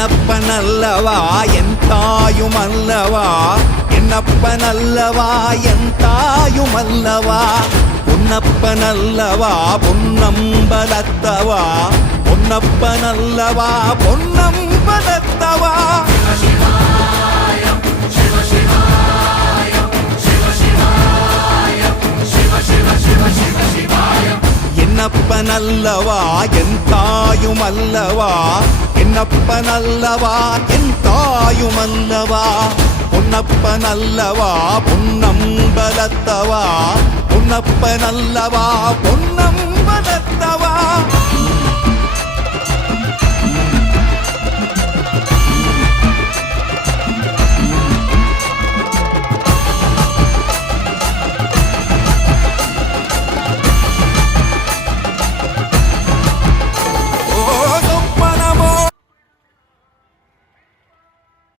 என்னப்பனல்லவா என் தாயுமல்லவா, என்னப்பனல்லவா என் தாயுமல்லவா, பொன்னப்பனல்லவா பொன்னம்பலத்தவா, பொன்னப்பனல்லவா பொன்னம்பலத்தவா. என்னப்பனல்லவா என் தாயுமல்லவா, என்னப்பனல்லவா என் தாயுமல்லவா, பொன்னப்பனல்லவா பொன்னம்பலத்தவா, பொன்னப்பனல்லவா பொன்னம்பலத்தவா.